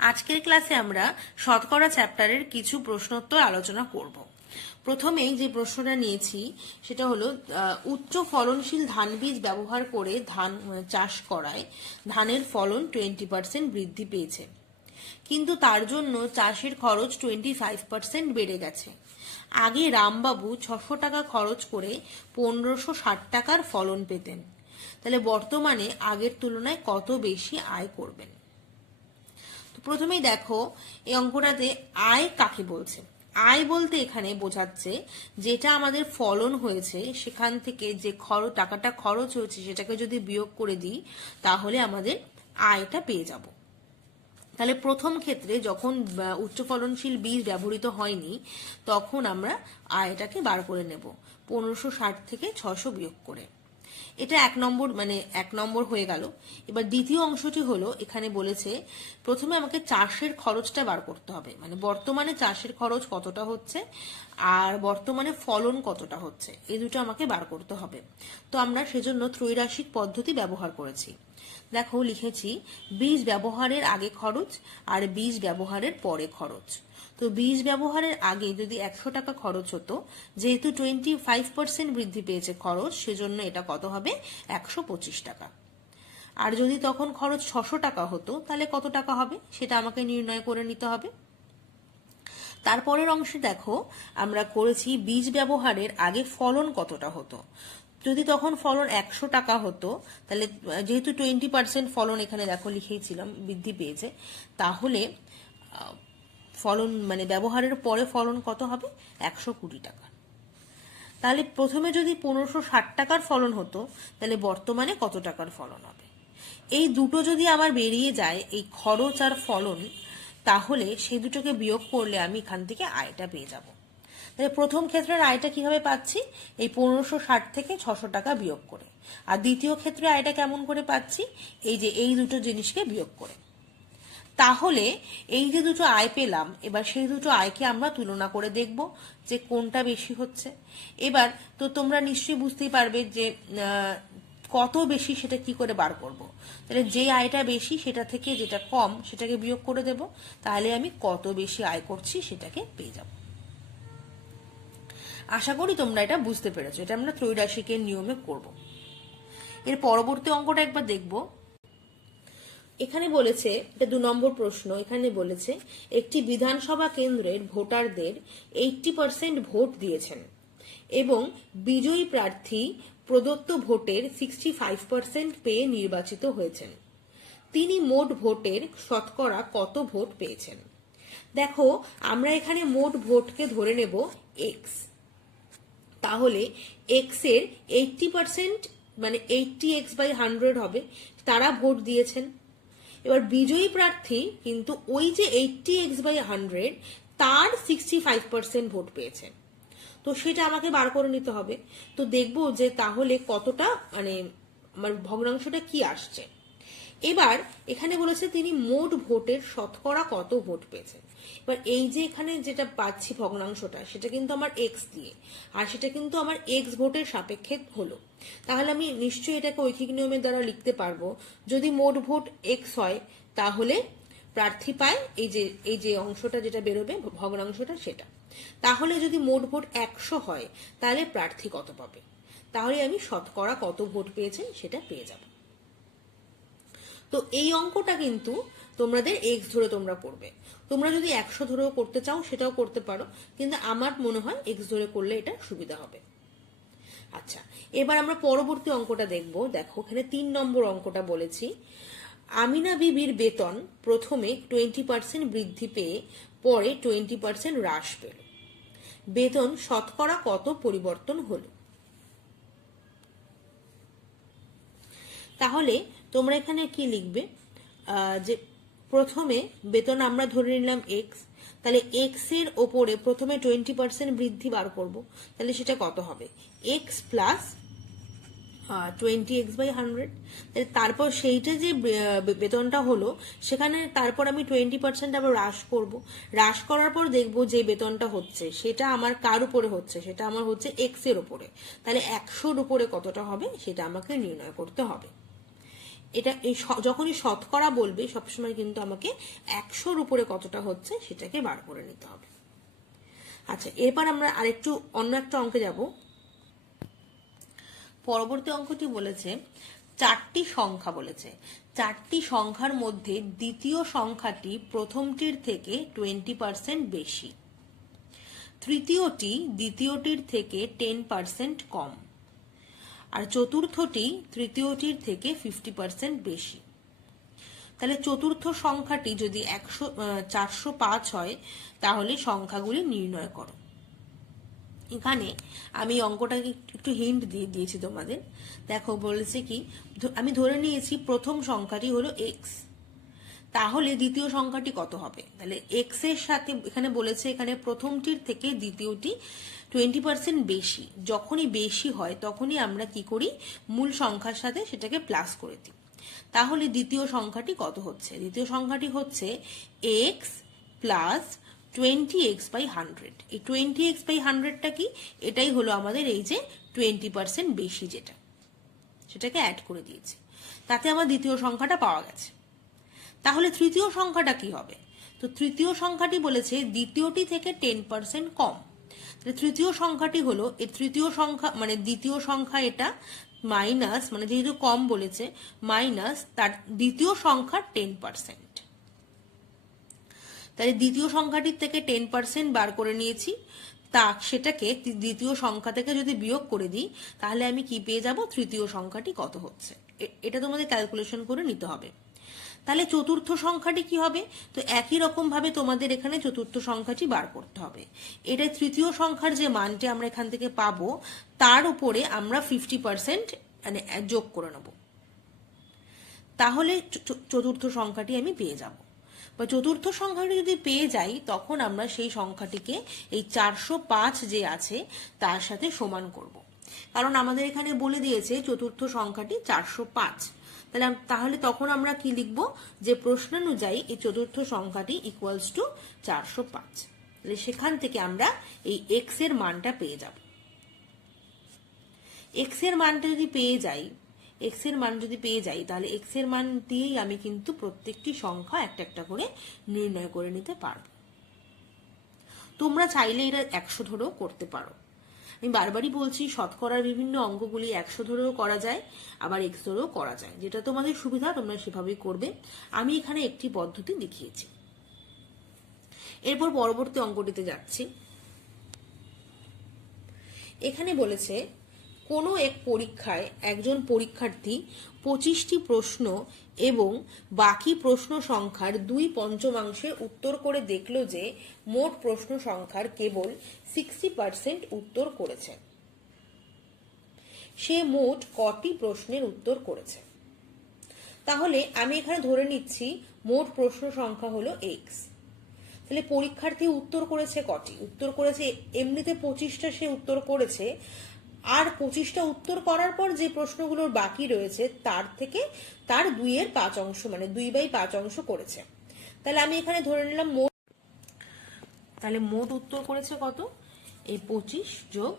আজকের ক্লাসে আমরা শতকরা চ্যাপ্টারের কিছু প্রশ্নোত্তর আলোচনা করব। প্রথমেই যে প্রশ্নটা নিয়েছি সেটা হলো উচ্চ ফলনশীল ধান বীজ ব্যবহার করে ধান চাষ করায় ধানের ফলন 20% বৃদ্ধি পেয়েছে, কিন্তু তার জন্য চাষের খরচ 25% বেড়ে গেছে। আগে রামবাবু 600 টাকা খরচ করে 1560 টাকার ফলন পেতেন, তাহলে বর্তমানে আগের তুলনায় কত বেশি আয় করবেন? প্রথমেই দেখো এই অঙ্কটাতে আয় কাকে বলছে। আয় বলতে এখানে বোঝাচ্ছে যেটা আমাদের ফলন হয়েছে সেখান থেকে যে টাকাটা খরচ হয়েছে সেটাকে যদি বিয়োগ করে দিই তাহলে আমাদের আয়টা পেয়ে যাব। তাহলে প্রথম ক্ষেত্রে যখন উচ্চ ফলনশীল বীজ ব্যবহৃত হয়নি তখন আমরা আয়টাকে বার করে নেব 1560 থেকে 600 বিয়োগ করে। এটা এক নম্বর হয়ে গেল। এবার দ্বিতীয় অংশটি হলো এখানে বলেছে প্রথমে আমাকে চাষের খরচটা বার করতে হবে, মানে বর্তমানে চাষের খরচ কতটা হচ্ছে আর বর্তমানে ফলন কতটা হচ্ছে, এই দুটো আমাকে বার করতে হবে। তো আমরা সেজন্য ত্রৈরাশিক পদ্ধতি ব্যবহার করেছি। দেখো লিখেছি বীজ ব্যবহারের আগে খরচ আর বীজ ব্যবহারের পরে খরচ। তো বীজ ব্যবহারের আগে যদি 100 টাকা খরচ হতো, যেহেতু 25% বৃদ্ধি পেয়েছে খরচ, সেজন্য এটা কত হবে? 125 টাকা। আর যদি তখন খরচ 600 টাকা হতো তাহলে কত টাকা হবে সেটা আমাকে নির্ণয় করে নিতে হবে। তারপরের অংশে দেখো আমরা করেছি বীজ ব্যবহারের আগে ফলন কতটা হতো। যদি তখন ফলন 100 টাকা হতো তাহলে যেহেতু 20% ফলন এখানে দেখো লিখেইছিলাম বৃদ্ধি পেয়েছে, তাহলে ফলন ব্যবহারের পরে ফলন কত হবে? 120 টাকা। তাহলে প্রথমে যদি 1560 টাকার ফলন হতো তাহলে বর্তমানে কত টাকার ফলন হবে? এই দুটো যদি আমার বেরিয়ে যায়, এই খরচ আর ফলন, তাহলে সেই দুটোকে বিয়োগ করলে আমি এখান থেকে আয়টা পেয়ে যাব। তাহলে প্রথম ক্ষেত্রের আয়টা কিভাবে পাচ্ছি? এই 1560 থেকে 600 টাকা বিয়োগ করে। আর দ্বিতীয় ক্ষেত্রে আয়টা কেমন করে পাচ্ছি? এই দুটো জিনিসকে বিয়োগ করে। তাহলে এই যে দুটো আয় পেলাম, এবার সেই দুটো আয়কে আমরা তুলনা করে দেখব যে কোনটা বেশি হচ্ছে। এবার তো তোমরা নিশ্চয়ই বুঝতেই পারবে যে কত বেশি সেটা কি করে বার করব। তাহলে যে আয়টা বেশি সেটা থেকে যেটা কম সেটাকে বিয়োগ করে দেব, তাহলে আমি কত বেশি আয় করছি সেটাকে পেয়ে যাব। আশা করি তোমরা এটা বুঝতে পেরেছো। এটা আমরা ত্রৈরাশিকের নিয়মে করব। এর পরবর্তী অঙ্কটা একবার দেখব। এখানে বলেছে, এটা 2 নম্বর প্রশ্ন, এখানে বলেছে একটি বিধানসভা কেন্দ্রের ভোটারদের 80% ভোট দিয়েছেন এবং বিজয়ী প্রার্থী প্রদত্ত ভোটের 65% পেয়ে নির্বাচিত হয়েছেন। তিনি মোট ভোটের শতকরা কত ভোট পেয়েছেন? দেখো আমরা এখানে মোট ভোটকে ধরে নেব এক্স। তাহলে এক্স এর 80% 80x/100 হবে, তারা ভোট দিয়েছেন। এবার বিজয়ী প্রার্থী কিন্তু ওই যে 80x/100 তার 65% ভোট পেয়েছেন, তো সেটা আমাকে বার করে নিতে হবে। তো দেখবো যে তাহলে কতটা আমার ভগ্নাংশটা কি আসছে। এবার এখানে বলেছে তিনি মোট ভোটের শতকরা কত ভোট পেয়েছেন। এবার এই যে এখানে যেটা পাচ্ছি ভগ্নাংশটা, সেটা কিন্তু আমার এক্স দিয়ে, আর সেটা কিন্তু আমার এক্স ভোটের সাপেক্ষে হলো। তাহলে আমি নিশ্চয়ই এটাকে ঐকিক নিয়মের দ্বারা লিখতে পারবো। যদি মোট ভোট এক্স হয় তাহলে প্রার্থী পায় এই যে অংশটা যেটা বেরোবে ভগ্নাংশটা সেটা। তাহলে যদি মোট ভোট 100 হয় তাহলে প্রার্থী কত পাবে? তাহলে আমি শতকরা কত ভোট পেয়েছেন সেটা পেয়ে যাব। তো এই অঙ্কটা কিন্তু তোমাদের এক্স ধরে তোমরা করবে। তোমরা যদি 100 ধরেও করতে চাও সেটাও করতে পারো, কিন্তু আমার মনে হয় এক্স ধরে করলে এটা সুবিধা হবে। আচ্ছা, এবার আমরা পরবর্তী অঙ্কটা দেখব। দেখো এখানে 3 নম্বর অঙ্কটা বলেছি আমিনা বিবির বেতন প্রথমে 20% বৃদ্ধি পেয়ে পরে 20% হ্রাস পেল। বেতন শতকরা কত পরিবর্তন হলো? তাহলে তোমরা এখানে কি লিখবে? যে প্রথমে বেতন আমরা ধরে নিলাম এক্স, তাহলে এক্স এর ওপরে প্রথমে 20% বৃদ্ধি বার করব, তাহলে সেটা কত হবে? X plus 20x/100। তারপর সেইটা যে বেতনটা হলো সেখানে তারপর আমি 20% আবার হ্রাস করব। হ্রাস করার পর দেখব যে বেতনটা হচ্ছে সেটা আমার কার উপরে হচ্ছে, সেটা আমার হচ্ছে এক্স এর উপরে। তাহলে 100-র উপরে কতটা হবে সেটা আমাকে নির্ণয় করতে হবে। এটা যখনই শতকরা বলবে সবসময় কিন্তু আমাকে 100-র উপরে কতটা হচ্ছে সেটাকে বার করে নিতে হবে। আচ্ছা, এরপর আমরা আরেকটু অন্য একটা অঙ্কে যাব। পরবর্তী অঙ্কটি বলেছে 4টি সংখ্যা বলেছে। 4টি সংখ্যার মধ্যে দ্বিতীয় সংখ্যাটি প্রথমটির থেকে 20% বেশি, তৃতীয়টি দ্বিতীয়টির থেকে 10% কম, আর চতুর্থটি তৃতীয়টির থেকে 50% বেশি। তাহলে চতুর্থ সংখ্যাটি যদি 405 হয় তাহলে সংখ্যাগুলি নির্ণয় করো। এখানে আমি অঙ্কটাকে একটু হিন্ট দিয়ে দিয়েছি তোমাদের। দেখো বলেছে কি, আমি ধরে নিয়েছি প্রথম সংখ্যাটি হলো এক্স, তাহলে দ্বিতীয় সংখ্যাটি কত হবে? তাহলে এক্স এর সাথে এখানে বলেছে এখানে প্রথমটির থেকে দ্বিতীয়টি 20% বেশি। যখনই বেশি হয় তখনই আমরা কি করি, মূল সংখ্যার সাথে সেটাকে প্লাস করে দিই। তাহলে দ্বিতীয় সংখ্যাটি কত হচ্ছে? দ্বিতীয় সংখ্যাটি হচ্ছে এক্স প্লাস 20x/100। এই 20x/100টা কি? এটাই হলো আমাদের এই যে 20% বেশি যেটা, সেটাকে অ্যাড করে দিয়েছি, তাতে আমার দ্বিতীয় সংখ্যাটা পাওয়া গেছে। তাহলে তৃতীয় সংখ্যাটা কি হবে? তো তৃতীয় সংখ্যাটি বলেছে দ্বিতীয়টি থেকে 10% কম। তৃতীয় সংখ্যাটি হলো এই তৃতীয় সংখ্যা মানে দ্বিতীয় সংখ্যা এটা মাইনাস, মানে যেহেতু কম বলেছে মাইনাস তার দ্বিতীয় সংখ্যার 10%। তাহলে দ্বিতীয় সংখ্যাটির থেকে 10% বার করে নিয়েছি, তা সেটাকে দ্বিতীয় সংখ্যা থেকে যদি বিয়োগ করে দিই তাহলে আমি কি পেয়ে যাব, তৃতীয় সংখ্যাটি কত হচ্ছে। এটা তোমাদের ক্যালকুলেশন করে নিতে হবে। তাহলে চতুর্থ সংখ্যাটি কি হবে? তো একই রকম ভাবে তোমাদের এখানে চতুর্থ সংখ্যাটি বার করতে হবে। এটা তৃতীয় সংখ্যার যে মানটি আমরা এখান থেকে পাবো তার উপরে আমরা 50% মানে যোগ করে নেব, তাহলে চতুর্থ সংখ্যাটি আমি পেয়ে যাব। বা চতুর্থ সংখ্যাটি যদি পেয়ে যাই তখন আমরা সেই সংখ্যাটিকে এই 405 যে আছে তার সাথে সমান করব, কারণ আমাদের এখানে বলে দিয়েছে চতুর্থ সংখ্যাটি 405। তাহলে তখন আমরা কি লিখবো, যে প্রশ্নানুযায়ী এই চতুর্থ সংখ্যাটি ইকুয়ালস টু 405। তাহলে সেখান থেকে আমরা এই এক্স এর মানটা পেয়ে যাব। এক্স এর মানটা যদি পেয়ে যাই তাহলে এক্স এর মান দিয়েই আমি কিন্তু প্রত্যেকটি সংখ্যা একটা একটা করে নির্ণয় করে নিতে পারবো। তোমরা চাইলে এটা 100 ধরেও করতে পারো। আমি বারবারই বলছি, শতকরার বিভিন্ন অঙ্কগুলি 100 ধরেও করা যায়, আবার এক্স ধরেও করা যায়, যেটা তোমাদের সুবিধা তোমরা সেভাবেই করবে। আমি এখানে একটি পদ্ধতি দেখিয়েছি। এরপর পরবর্তী অঙ্কটিতে যাচ্ছি। এখানে বলেছে কোনো এক পরীক্ষায় একজন পরীক্ষার্থী 25টি প্রশ্ন এবং বাকি প্রশ্ন সংখ্যার 2/5 উত্তর করে দেখল যে মোট প্রশ্ন সংখ্যার কেবল 60% উত্তর করেছে। সে মোট কটি প্রশ্নের উত্তর করেছে? তাহলে আমি এখানে ধরে নিচ্ছি মোট প্রশ্ন সংখ্যা হলো এক্স। তাহলে পরীক্ষার্থী উত্তর করেছে কটি? উত্তর করেছে এমনিতে 25টা সে উত্তর করেছে, আর 25টা উত্তর করার পর যে প্রশ্নগুলোর বাকি রয়েছে তার থেকে তার 2/5 মানে 2/5 করেছে। তাহলে আমি এখানে ধরে নিলাম মোট উত্তর করেছে কত? এই 25 যোগ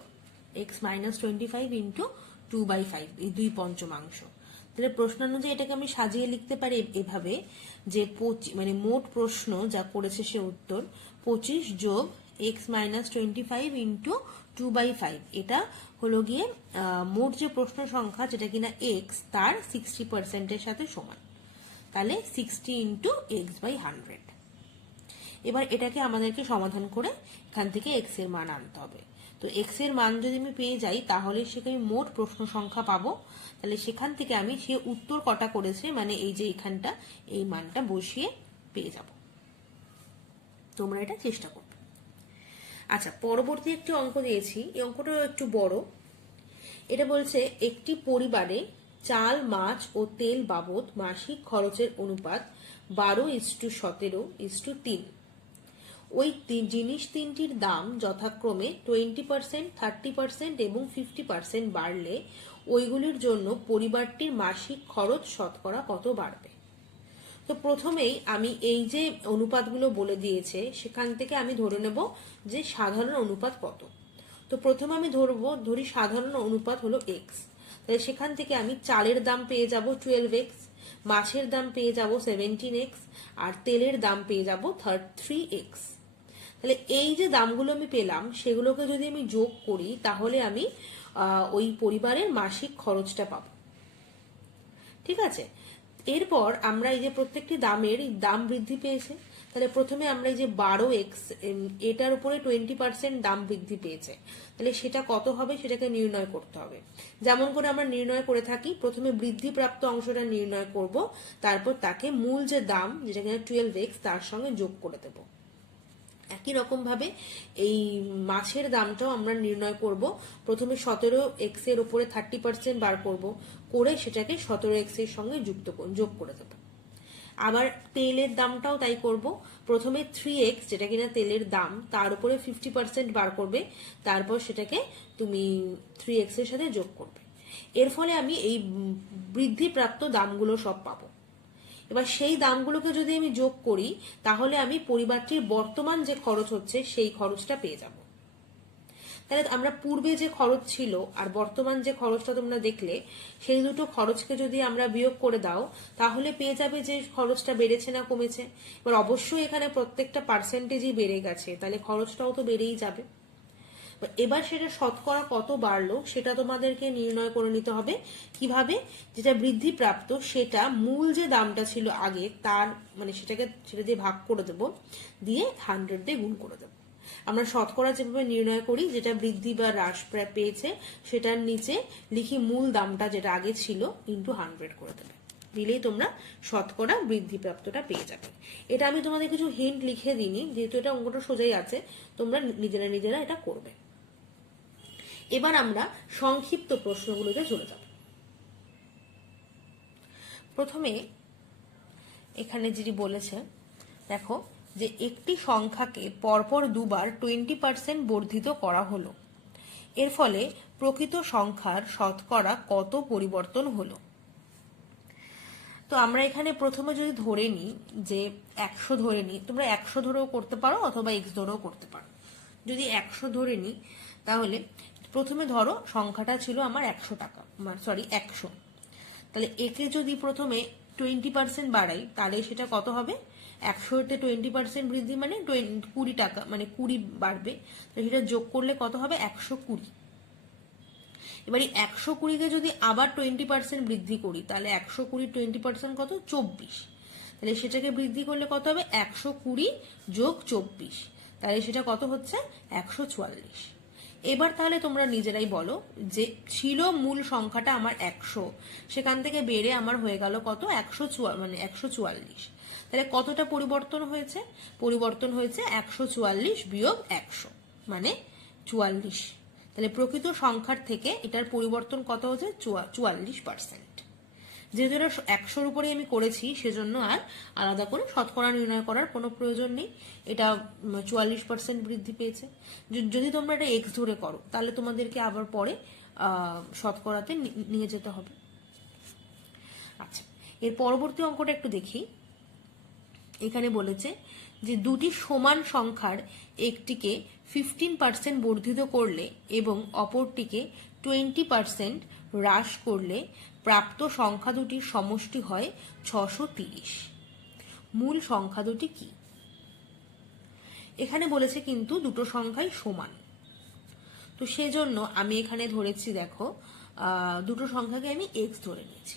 x-25 ইন্টু 2/5, এই 2/5। তাহলে প্রশ্নানুযায়ী এটাকে আমি সাজিয়ে লিখতে পারি এভাবে যে মানে মোট প্রশ্ন যা করেছে সে উত্তর 25 যোগ x-25 ইন্টু 2/5, এটা হলো গিয়ে মোট যে প্রশ্ন সংখ্যা যেটা কিনা x তার 60% এর সাথে সমান। তাহলে 60 ইন্টু x/100। এবার এটাকে আমাদেরকে সমাধান করে এখান থেকে x এর মান আনতে হবে। তো x এর মান যদি আমি পেয়ে যাই তাহলে সেখানে মোট প্রশ্ন সংখ্যা পাবো। তাহলে সেখান থেকে আমি সে উত্তর কটা করেছে মানে এই যে এখানটা, এই মানটা বসিয়ে পেয়ে যাব। তোমরা এটা চেষ্টা করবে। আচ্ছা, পরবর্তী একটি অঙ্ক দিয়েছি, এই অঙ্কটা একটু বড়। এটা বলছে একটি পরিবারে চাল, মাছ ও তেল বাবদ মাসিক খরচের অনুপাত 12:17:3। ওই জিনিস তিনটির দাম যথাক্রমে 20%, 30% এবং 50% বাড়লে ওইগুলির জন্য পরিবারটির মাসিক খরচ শতকরা কত বাড়বে? তো প্রথমেই আমি এই যে অনুপাতগুলো বলে দিয়েছে সেখান থেকে আমি ধরে নেব যে সাধারণ অনুপাত কত। তো প্রথমে আমি ধরি সাধারণ অনুপাত হলো এক্স। তাহলে সেখান থেকে আমি চালের দাম পেয়ে যাব 12x, মাছের দাম পেয়ে যাব 17x, আর তেলের দাম পেয়ে যাব 3x। তাহলে এই যে দামগুলো আমি পেলাম সেগুলোকে যদি আমি যোগ করি তাহলে আমি ওই পরিবারের মাসিক খরচটা পাবো। ঠিক আছে, এরপর আমরা এই যে প্রত্যেকটি দামের দাম বৃদ্ধি পেয়েছে, তাহলে প্রথমে আমরা এই যে 12x এটার উপরে 20% দাম বৃদ্ধি পেয়েছে, তাহলে সেটা কত হবে সেটাকে নির্ণয় করতে হবে। যেমন করে আমরা নির্ণয় করে থাকি, প্রথমে বৃদ্ধিপ্রাপ্ত অংশটা নির্ণয় করব, তারপর তাকে মূল যে দাম যেটা কিনা 12x তার সঙ্গে যোগ করে দেব। একই রকম ভাবে এই মাছের দামটাও আমরা নির্ণয় করব, প্রথমে 17x এর উপরে 30% বার করব, করে সেটাকে 17x এর সঙ্গে যোগ করে দেব। আবার তেলের দামটাও তাই করব, প্রথমে 3x যেটা কিনা তেলের দাম তার উপরে 50% বার করবে, তারপর সেটাকে তুমি 3x এর সাথে যোগ করবে। এর ফলে আমি এই বৃদ্ধিপ্রাপ্ত দামগুলো সব পাবো। এবার সেই দামগুলোকে যদি আমি যোগ করি তাহলে আমি পরিবারটির বর্তমান যে খরচ হচ্ছে সেই খরচটা পেয়ে যাব। তাহলে আমরা পূর্বে যে খরচ ছিল আর বর্তমান যে খরচটা তোমরা দেখলে, সেই দুটো খরচকে যদি আমরা বিয়োগ করে দাও তাহলে পেয়ে যাবে যে খরচটা বেড়েছে না কমেছে। এবার অবশ্যই এখানে প্রত্যেকটা পার্সেন্টেজই বেড়ে গেছে, তাহলে খরচটাও তো বেড়েই যাবে। এবার সেটা শতকরা কত বাড়লো সেটা তোমাদেরকে নির্ণয় করে নিতে হবে। কিভাবে? যেটা বৃদ্ধি প্রাপ্ত সেটা মূল যে দামটা ছিল আগে তার মানে সেটা দিয়ে ভাগ করে দেব, দিয়ে 100 দিয়ে গুণ করে দেব। আমরা শতকরা যেভাবে নির্ণয় করি, যেটা বৃদ্ধি বা হ্রাস পেয়েছে সেটার নিচে লিখি মূল দামটা যেটা আগে ছিল ইন্টু 100 করে দেবে, দিলেই তোমরা শতকরা বৃদ্ধিপ্রাপ্তটা পেয়ে যাবে। এটা আমি তোমাদের কিছু হিন্ট লিখে দিইনি, যেহেতু এটা অঙ্কটা সোজাই আছে, তোমরা নিজেরা এটা করবে। এবার আমরা সংক্ষিপ্ত প্রশ্নগুলোতে চলে যাব। প্রথমে এখানে যেটি বলেছে দেখো, যে একটি সংখ্যাকে পরপর দুবার 20% বর্ধিত করা হলো, এর ফলে প্রকৃত সংখ্যার শতকরা কত পরিবর্তন হলো। তো আমরা এখানে প্রথমে যদি ধরে নিই যে 100 ধরে নিই, তোমরা 100 ধরেও করতে পারো অথবা x ধরেও করতে পারো। যদি 100 ধরে নিই তাহলে প্রথমে ধরো সংখ্যাটা ছিল আমার 100 টাকা, 100, তাহলে একে যদি প্রথমে 20% বাড়াই তাহলে সেটা কত হবে? 100-তে 20% বৃদ্ধি মানে 20 টাকা, মানে 20 বাড়বে, সেটা যোগ করলে কত হবে? 120। এবার এই 120-কে যদি আবার 20% বৃদ্ধি করি তাহলে 120 20% কত? 24। তাহলে সেটাকে বৃদ্ধি করলে কত হবে? 120 যোগ 24, তাহলে সেটা কত হচ্ছে? 144। এবার তাহলে তোমরা নিজেরাই বলো যে ছিল মূল সংখ্যাটা আমার 100, সেখান থেকে বেড়ে আমার হয়ে গেল কত? 144। তাহলে কতটা পরিবর্তন হয়েছে? পরিবর্তন হয়েছে 144 বিয়োগ 100 মানে 44। তাহলে প্রকৃত সংখ্যার থেকে এটার পরিবর্তন কত হচ্ছে? 44%। যেহেতু এটা 100-র উপরে আমি করেছি সেজন্য আর আলাদা করে শতকরা নির্ণয় করার কোনো প্রয়োজন নেই, এটা 44% বৃদ্ধি পেয়েছে। যদি তোমরা এটা x ধরে করো তাহলে তোমাদেরকে আবার পরে শতকরাতে নিয়ে যেতে হবে। আচ্ছা, এর পরবর্তী অঙ্কটা একটু দেখি। এখানে বলেছে যে দুটি সমান সংখ্যার একটিকে 15% বর্ধিত করলে এবং অপরটিকে 20% হ্রাস করলে প্রাপ্ত সংখ্যা দুটির সমষ্টি হয় 630। মূল সংখ্যা দুটি কি? এখানে বলেছে কিন্তু দুটো সংখ্যাই সমান, তো সেজন্য আমি এখানে ধরেছি, দেখো দুটো সংখ্যাকে আমি x ধরে নিয়েছি।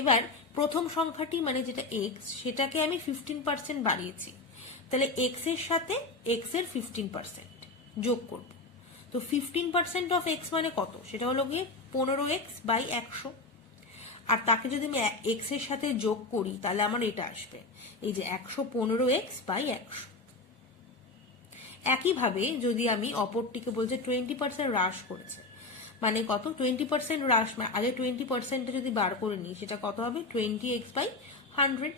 এবার প্রথম সংখ্যাটি মানে যেটা x, সেটাকে আমি 15% বাড়িয়েছি, তাহলে x এর সাথে x এর 15% যোগ করব। তো 15% অফ x মানে কত? সেটা হলো গিয়ে 15x/100, আর তাকে যদি আমি x এর সাথে যোগ করি তাহলে আমার এটা আসবে, এই যে 115x/100। একইভাবে যদি আমি অপরটিকে বলছে 20% হ্রাস করেছে, মানে কত? 20% হ্রাস, আগে 20% যদি বার করে নিই সেটা কত হবে? 20x/100।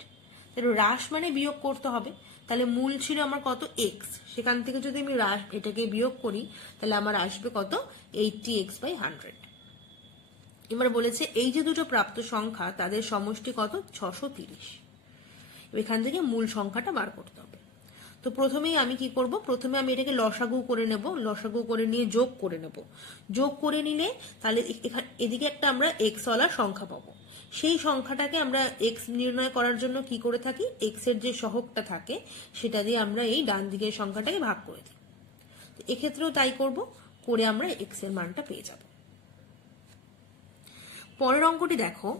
তাহলে হ্রাস মানে বিয়োগ করতে হবে, তাহলে মূল ছিল আমার কত? x, সেখান থেকে যদি আমি এটাকে বিয়োগ করি তাহলে আমার আসবে কত? 80x/100। এবার বলেছে এই যে দুটো প্রাপ্ত সংখ্যা তাদের সমষ্টি কত? 630। এখান থেকে মূল সংখ্যাটা বার করতে হবে। তো প্রথমেই আমি কি করব? প্রথমে আমি এটাকে লসাগু করে নেব, লসাগু করে নিয়ে যোগ করে নেব। যোগ করে নিলে তাহলে এদিকে একটা আমরা x ওয়ালা সংখ্যা পাবো, সেই সংখ্যাটাকে আমরা এক্স নির্ণয় করার জন্য কি করে থাকি, এক্স এর যে সহগটা থাকে সেটা দিয়ে আমরা এই ডান দিকের সংখ্যাটাকে ভাগ করে দিই। এক্ষেত্রেও তাই করব, করে আমরা এক্স এর মানটা পেয়ে যাব। পরের অঙ্কটি দেখো,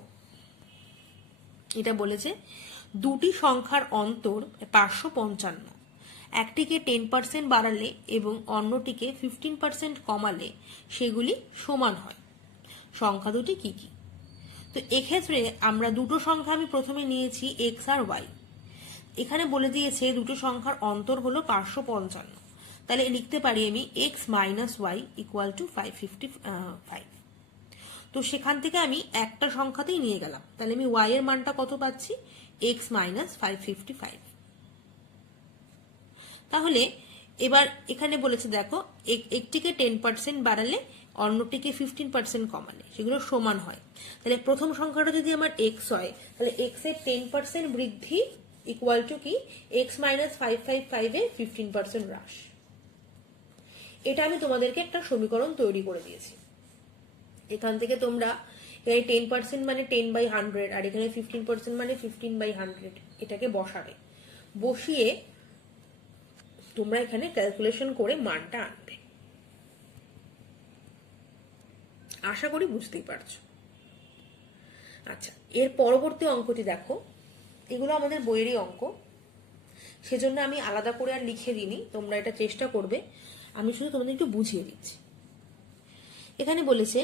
এটা বলেছে দুটি সংখ্যার অন্তর 555, একটিকে 10% বাড়ালে এবং অন্যটিকে 15% কমালে সেগুলি সমান হয়, সংখ্যা দুটি কি কি? তো এক্ষেত্রে আমরা দুটো সংখ্যা আমি প্রথমে নিয়েছি এক্স আর ওয়াই। এখানে বলে দিয়েছে দুটো সংখ্যার অন্তর হলো 555, তাহলে লিখতে পারি আমি x minus y equal to 555। তো সেখান থেকে আমি একটা সংখ্যাতেই নিয়ে গেলাম, তাহলে আমি ওয়াই এর মানটা কত পাচ্ছি, এক্স মাইনাস 555। তাহলে এবার এখানে বলেছে দেখো একটিকে 10% বাড়ালে অন্যটিকে 15% কমালে সেগুলো সমান হয়। তাহলে প্রথম সংখ্যাটা যদি আমার এক্স হয়, তাহলে এক্স এর 10% বৃদ্ধি ইকুয়াল টু কি, এক্স মাইনাস 555 এর 15% হ্রাস। এটা আমি তোমাদেরকে একটা সমীকরণ তৈরি করে দিয়েছি। এখান থেকে তোমরা এখানে 10% মানে 10/100 আর এখানে 15% মানে 15/100 এটাকে বসাবে, বসিয়ে তোমরা এখানে ক্যালকুলেশন করে মানটা আনবে। আশা করি বুঝতেই পারছো। আচ্ছা, এর পরবর্তী অঙ্কটি দেখো, এগুলো আমাদের বইয়েরই অঙ্ক, সেজন্য আমি আলাদা করে আর লিখে দিইনি, তোমরা এটা চেষ্টা করবে, আমি শুধু তোমাদের একটু বুঝিয়ে দিচ্ছি। এখানে বলেছে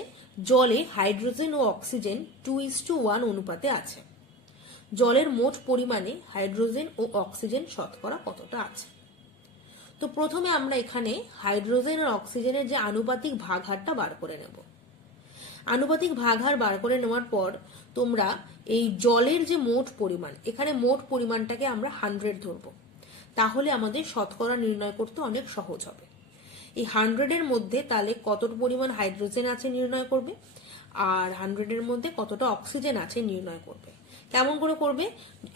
জলে হাইড্রোজেন ও অক্সিজেন 2:1 অনুপাতে আছে, জলের মোট পরিমাণে হাইড্রোজেন ও অক্সিজেন শতকরা কতটা আছে? তো প্রথমে আমরা এখানে হাইড্রোজেন আর অক্সিজেনের যে আনুপাতিক ভাগহারটা বার করে নেব। আনুপাতিক ভাগহার বার করে নেওয়ার পর তোমরা এই জলের যে মোট পরিমাণ, এখানে মোট পরিমাণটাকে আমরা 100 ধরবো, তাহলে আমাদের শতকরা নির্ণয় করতে অনেক সহজ হবে। এই 100 এর মধ্যে তাহলে কতটা পরিমাণ হাইড্রোজেন আছে নির্ণয় করবে, আর 100 এর মধ্যে কতটা অক্সিজেন আছে নির্ণয় করবে। কেমন করে করবে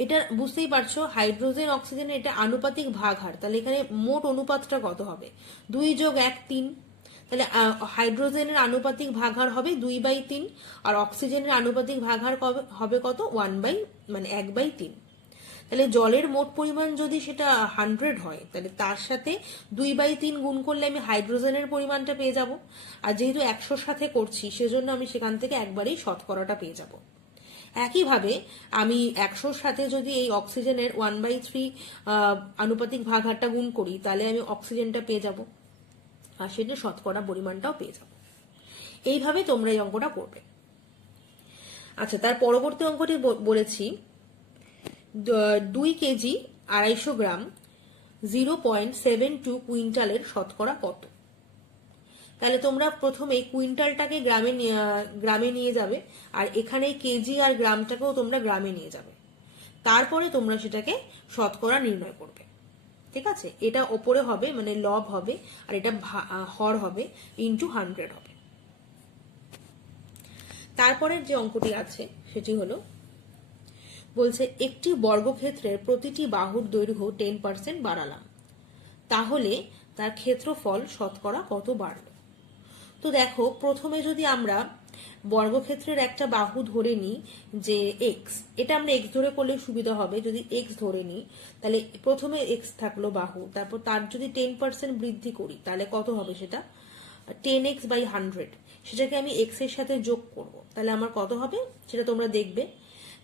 এটা বুঝতেই পারছো, হাইড্রোজেন অক্সিজেন এটা আনুপাতিক ভাগহার, তাহলে এখানে মোট অনুপাতটা কত হবে, 2 + 1 3, তাহলে হাইড্রোজেনের আনুপাতিক ভাগহার হবে 2/3 আর অক্সিজেনের আনুপাতিক ভাগহার হবে কত, 1/3। তাহলে জলের মোট পরিমাণ যদি সেটা 100 হয়, তাহলে তার সাথে 2/3 গুণ করলে আমি হাইড্রোজেনের পরিমাণটা পেয়ে যাব, আর যেহেতু 100-র সাথে করছি সেজন্য আমি সেখান থেকে একবারেই শতকরাটা পেয়ে যাব। একইভাবে আমি 100-র সাথে যদি এই অক্সিজেনের 1/3 আনুপাতিক ভাগহারটা গুণ করি, তাহলে আমি অক্সিজেনটা পেয়ে যাব, আর সেটা শতকরা পরিমাণটাও পেয়ে যাব। এইভাবে তোমরা এই অঙ্কটা করবে। আচ্ছা, তার পরবর্তী অঙ্কটি বলেছি 2 কেজি 250 গ্রাম 0.72 কুইন্টালের শতকরা কত? তাহলে তোমরা প্রথমে কুইন্টালটাকে গ্রামে নিয়ে যাবে, আর এখানে কেজি আর গ্রামটাকেও তোমরা গ্রামে নিয়ে যাবে, তারপরে তোমরা সেটাকে শতকরা নির্ণয় করবে। ঠিক আছে, এটা ওপরে হবে মানে লব হবে, আর এটা হর হবে, ইন্টু 100 হবে। তারপরের যে অঙ্কটি আছে সেটি হলো, বলছে একটি বর্গক্ষেত্রের প্রতিটি বাহুর দৈর্ঘ্য 10% বাড়ালাম, তাহলে তার ক্ষেত্রফল শতকরা কত বাড়লো? তো দেখো, প্রথমে যদি আমরা বর্গক্ষেত্রের একটা বাহু ধরে নিই যে এক্স, এটা আমরা এক্স ধরে করলে সুবিধা হবে, যদি এক্স ধরে নিই তাহলে প্রথমে এক্স থাকলো বাহু, তারপর তার যদি 10% বৃদ্ধি করি তাহলে কত হবে, সেটা 10x/100, সেটাকে আমি এক্স এর সাথে যোগ করব, তাহলে আমার কত হবে সেটা তোমরা দেখবে।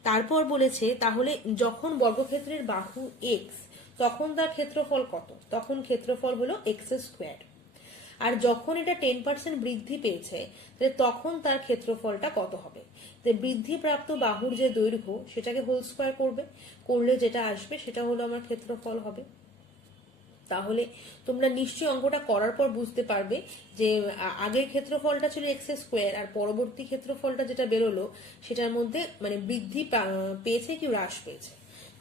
তারপর বলেছে তাহলে যখন বর্গক্ষেত্রের বাহু এক্স তখন তার ক্ষেত্রফল কত, তখন ক্ষেত্রফল হলো x², আর যখন এটা 10% বৃদ্ধি পেয়েছে তাহলে তখন তার ক্ষেত্রফলটা কত হবে, বৃদ্ধিপ্রাপ্ত বাহুর যে দৈর্ঘ্য সেটাকে হোল স্কয়ার করলে যেটা আসবে সেটা হলো আমার ক্ষেত্রফল হবে। তাহলে তোমরা নিশ্চয়ই অঙ্কটা করার পর বুঝতে পারবে যে আগের ক্ষেত্রফলটা ছিল x², আর পরবর্তী ক্ষেত্রফলটা যেটা বেরোলো সেটার মধ্যে মানে বৃদ্ধি পেয়েছে কি হ্রাস পেয়েছে।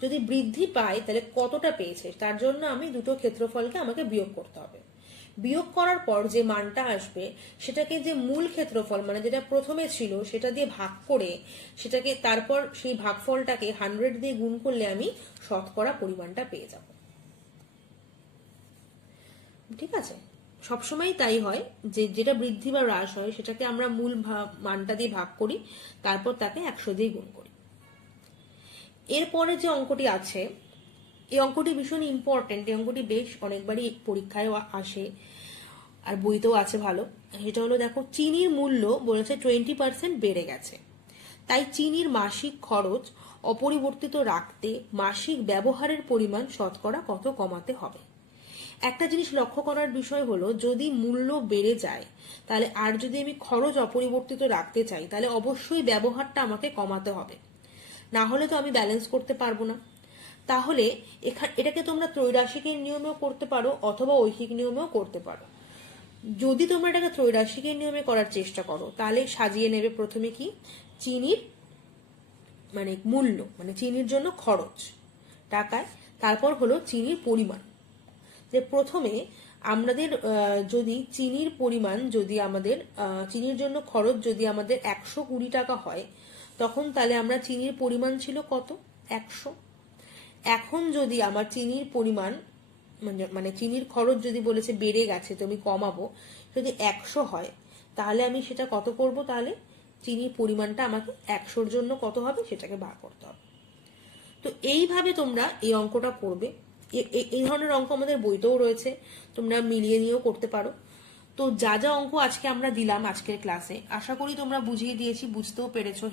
যদি বৃদ্ধি পায় তাহলে কতটা পেয়েছে, তার জন্য আমি দুটো ক্ষেত্রফলকে আমাকে বিয়োগ করতে হবে। বিয়োগ করার পর যে মানটা আসবে সেটাকে যে মূল ক্ষেত্রফল মানে যেটা প্রথমে ছিল সেটা দিয়ে ভাগ করে সেটাকে তারপর সেই ভাগফলটাকে 100 দিয়ে গুণ করলে আমি শতকরা পরিমাণটা পেয়ে যাব। ঠিক আছে, সবসময় তাই হয় যে যেটা বৃদ্ধি বা হ্রাস হয় সেটাকে আমরা মূল মানটা দিয়ে ভাগ করি, তারপর তাকে 100 দিয়ে গুণ করি। এরপরে যে অঙ্কটি আছে, এই অঙ্কটি ভীষণ ইম্পর্টেন্ট। এই অঙ্কটি বেশ অনেকবারই পরীক্ষায় আসে আর বইতেও আছে ভালো। সেটা হলো, দেখো, চিনির মূল্য বলেছে 20% বেড়ে গেছে, তাই চিনির মাসিক খরচ অপরিবর্তিত রাখতে মাসিক ব্যবহারের পরিমাণ শতকরা কত কমাতে হবে। একটা জিনিস লক্ষ্য করার বিষয় হলো, যদি মূল্য বেড়ে যায় তাহলে, আর যদি আমি খরচ অপরিবর্তিত রাখতে চাই তাহলে অবশ্যই ব্যবহারটা আমাকে কমাতে হবে, না হলে তো আমি ব্যালেন্স করতে পারবো না। তাহলে এটাকে তোমরা ত্রৈরাশিকের নিয়মেও করতে পারো অথবা ঐহিক নিয়মেও করতে পারো। যদি তোমরা এটাকে ত্রৈরাশিকের নিয়মে করার চেষ্টা করো তাহলে সাজিয়ে নেবে প্রথমে কি, চিনির মানে মূল্য, মানে চিনির জন্য খরচ টাকায়, তারপর হলো চিনির পরিমাণ। যে প্রথমে আমাদের যদি চিনির পরিমাণ, যদি আমাদের চিনির জন্য খরচ যদি আমাদের 120 টাকা হয়, তখন তাহলে আমরা চিনির পরিমাণ ছিল কত, 100। এখন যদি আমার চিনির পরিমাণ মানে চিনির খরচ যদি বলেছে বেড়ে গেছে, তো আমি কমাবো, যদি 100 হয় তাহলে আমি সেটা কত করব, তাহলে চিনির পরিমাণটা আমাকে 100-র জন্য কত হবে সেটাকে বার করতে হবে। তো এইভাবে তোমরা এই অঙ্কটা করবে। এই ধরনের অঙ্ক আমাদের বইতেও রয়েছে, তোমরা মিলিয়ে নিয়েও করতে পারো। তো যা যা অঙ্ক আজকে আমরা দিলাম আজকের ক্লাসে, আশা করি তোমরা বুঝিয়ে দিয়েছি, বুঝতেও পেরেছো,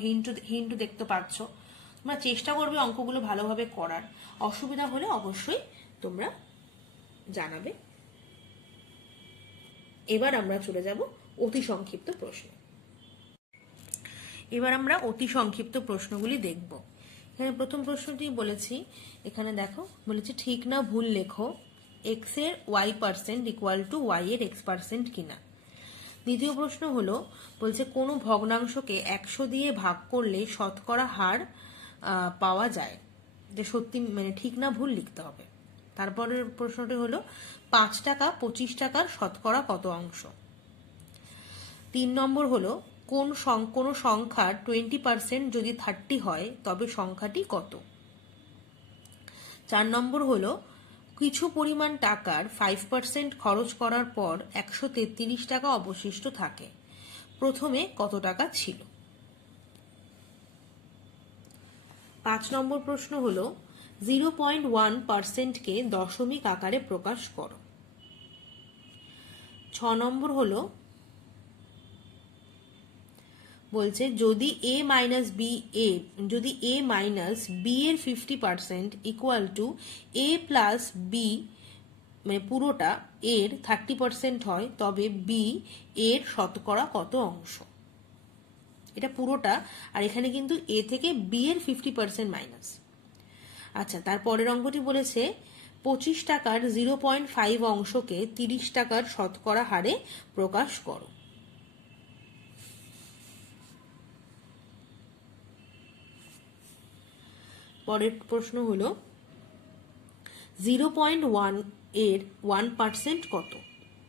হিন্টু দেখতে পাচ্ছ। তোমরা চেষ্টা করবে অঙ্কগুলো ভালোভাবে করার। অসুবিধা হলে অবশ্যই তোমরা জানাবে। এবার আমরা চলে যাব অতি সংক্ষিপ্ত প্রশ্ন। এবার আমরা অতি সংক্ষিপ্ত প্রশ্নগুলি দেখব। এখানে প্রথম প্রশ্নটি বলেছি, এখানে দেখো বলেছি ঠিক না ভুল লেখো, এক্স এর y% ইকুয়াল টু y এর x% কিনা। দ্বিতীয় প্রশ্ন হলো, বলছে কোনো ভগ্নাংশকে 100 দিয়ে ভাগ করলে শতকরা হার পাওয়া যায়, যে সত্যি মানে ঠিক না ভুল লিখতে হবে। তারপরের প্রশ্নটি হলো 5 টাকা 25 টাকার শতকরা কত অংশ। 3 নম্বর হলো, কোনো সংখ্যার 20% যদি 30 হয় তবে সংখ্যাটি কত। 4 নম্বর হলো, কিছু পরিমাণ টাকার 5% খরচ করার পর 133 টাকা অবশিষ্ট থাকে, প্রথমে কত টাকা ছিল। 5 নম্বর প্রশ্ন হলো, 0.1%কে দশমিক আকারে প্রকাশ করো। 6 নম্বর হলো, বলছে যদি a মাইনাস বি এর 50% equal to a plus b মানে পুরোটা এর 30% হয়, তবে বি এর শতকরা কত অংশ। এটা পুরোটা, আর এখানে কিন্তু এ থেকে বি এর 50% মাইনাস। আচ্ছা, তারপরের অঙ্কটি বলেছে 25 টাকার 0.5 অংশকে 30 টাকার শতকরা হারে প্রকাশ করো। পরের প্রশ্ন হলো, 0.1 এর 1% কত।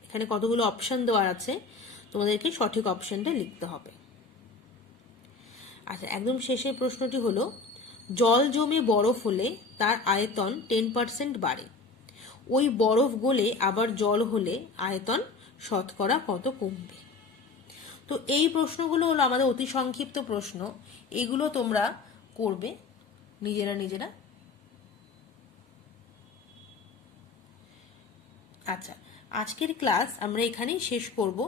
এখানে কতগুলো অপশন দেওয়া আছে, তোমাদেরকে সঠিক অপশনটা লিখতে হবে। আচ্ছা, একদম শেষের প্রশ্নটি হলো, জল জমে বরফ হলে তার আয়তন 10% বাড়ে, ওই বরফ গলে আবার জল হলে আয়তন শতকরা কত কমবে। তো এই প্রশ্নগুলো হলো আমাদের অতি সংক্ষিপ্ত প্রশ্ন, এগুলো তোমরা করবে নিজেরা। আচ্ছা, আজকের ক্লাস আমরা এখানেই শেষ করব।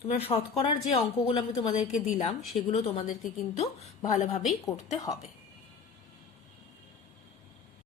তোমরা শতকরার যে অঙ্কগুলো আমি তোমাদেরকে দিলাম সেগুলো তোমাদেরকে কিন্তু ভালোভাবেই করতে হবে।